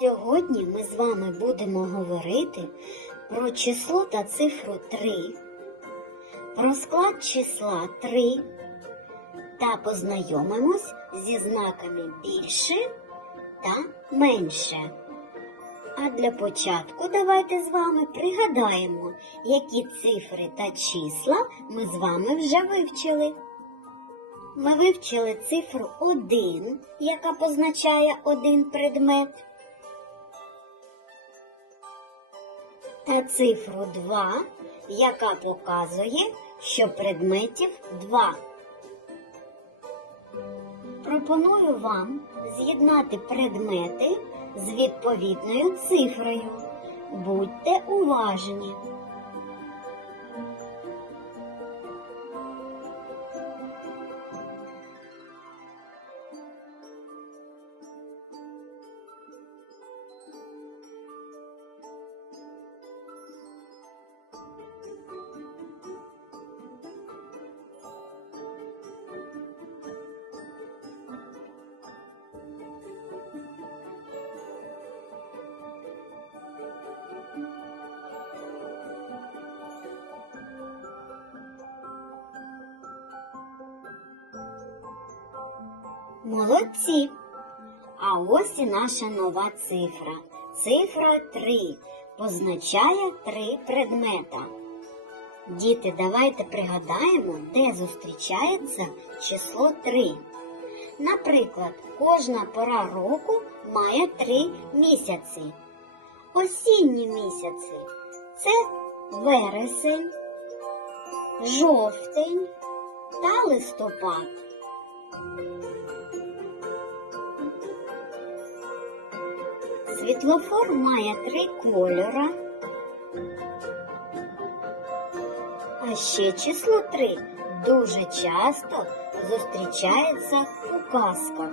Сьогодні ми з вами будемо говорити про число та цифру 3, про склад числа 3 та познайомимось зі знаками більше та менше. А для початку давайте з вами пригадаємо, які цифри та числа ми з вами вже вивчили. Ми вивчили цифру 1, яка позначає один предмет. Та цифру 2, яка показує, що предметів 2. Пропоную вам з'єднати предмети з відповідною цифрою. Будьте уважні. Молодці! А ось і наша нова цифра. Цифра 3 позначає три предмета. Діти, давайте пригадаємо, де зустрічається число 3. Наприклад, кожна пора року має три місяці. Осінні місяці це вересень, жовтень та листопад. Світлофор має три кольора. А ще число 3 дуже часто зустрічається у казках.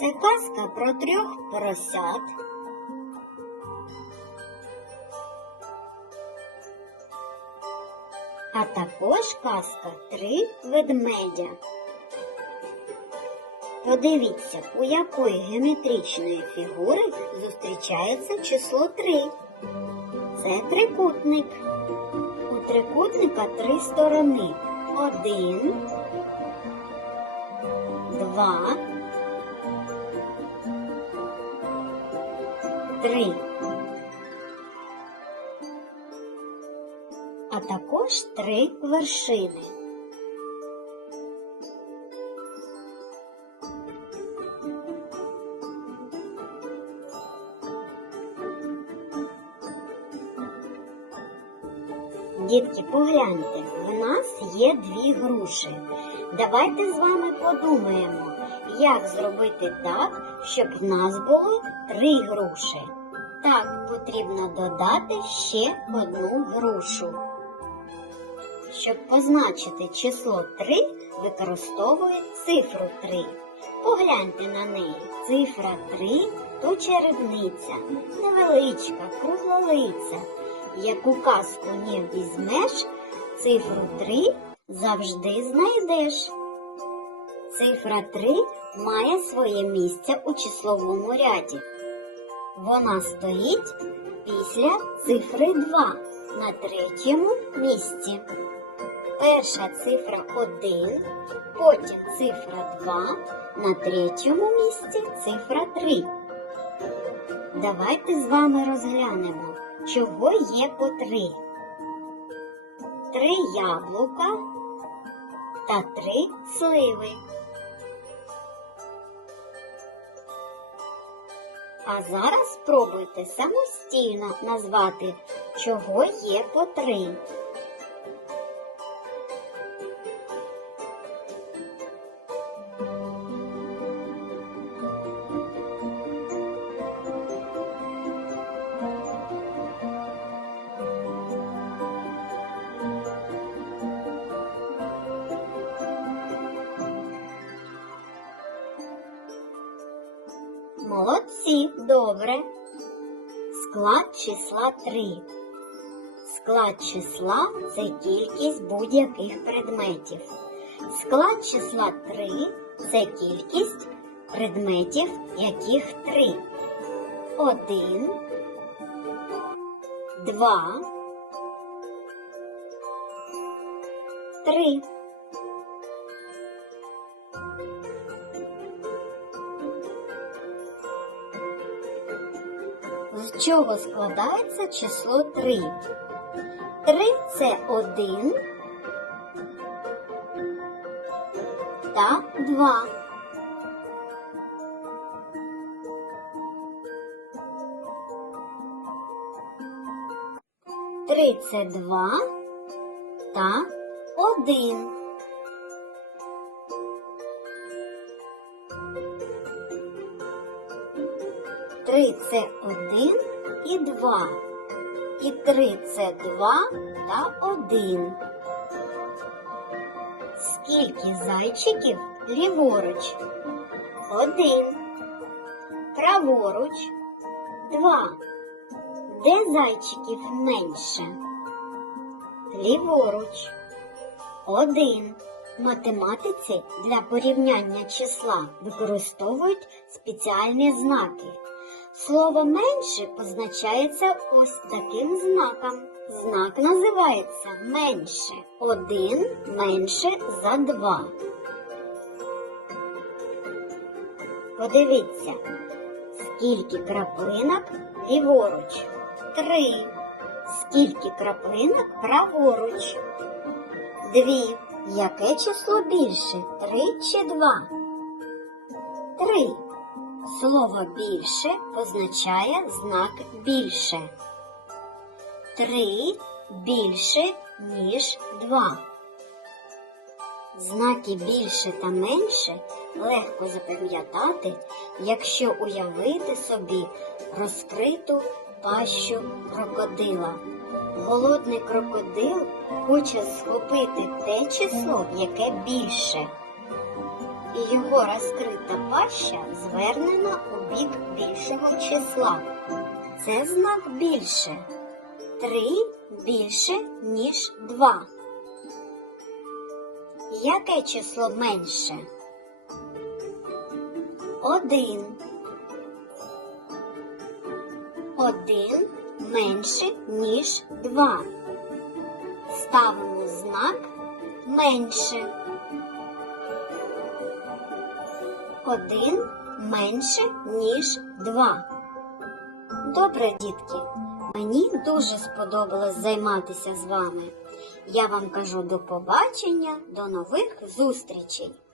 Це казка про трьох поросят. А також казка Три ведмедя. Подивіться, у якої геометричної фігури зустрічається число 3. Це трикутник. У трикутника три сторони. Один, два, три. А також три вершини. Дітки, погляньте, в нас є дві груші. Давайте з вами подумаємо, як зробити так, щоб в нас було три груші. Так, потрібно додати ще одну грушу. Щоб позначити число 3, використовують цифру 3. Погляньте на неї. Цифра 3 то черевниця, невеличка, круглолиця. Яку казку не візьмеш, цифру 3 завжди знайдеш. Цифра 3 має своє місце у числовому ряді. Вона стоїть після цифри 2 на третьому місці. Перша цифра 1, потім цифра 2, на третьому місці цифра 3. Давайте з вами розглянемо, чого є по три. Три яблука та три сливи. А зараз спробуйте самостійно назвати, чого є по три. Молодці, добре. Склад числа 3. Склад числа це кількість будь-яких предметів. Склад числа 3 це кількість предметів, яких три. Один, два, три. З чого складається число 3? 3 це 1 та 2. Три це 2 та 1. Три це один і два. І три це два та один. Скільки зайчиків ліворуч? Один. Праворуч. Два. Де зайчиків менше? Ліворуч. Один. Математиці для порівняння числа використовують спеціальні знаки. Слово менше позначається ось таким знаком. Знак називається менше. Один менше за два. Подивіться, скільки краплинок ліворуч. Три. Скільки краплинок праворуч? Дві. Яке число більше? Три чи два? Три. Слово більше позначає знак більше. Три більше, ніж два. Знаки більше та менше легко запам'ятати, якщо уявити собі розкриту пащу крокодила. Голодний крокодил хоче схопити те число, яке більше і його розкрита паща звернена у бік більшого числа. Це знак більше. Три більше, ніж два. Яке число менше? Один. Один менше, ніж два. Ставимо знак менше. Один менше, ніж два. Добре, дітки, мені дуже сподобалось займатися з вами. Я вам кажу до побачення, до нових зустрічей!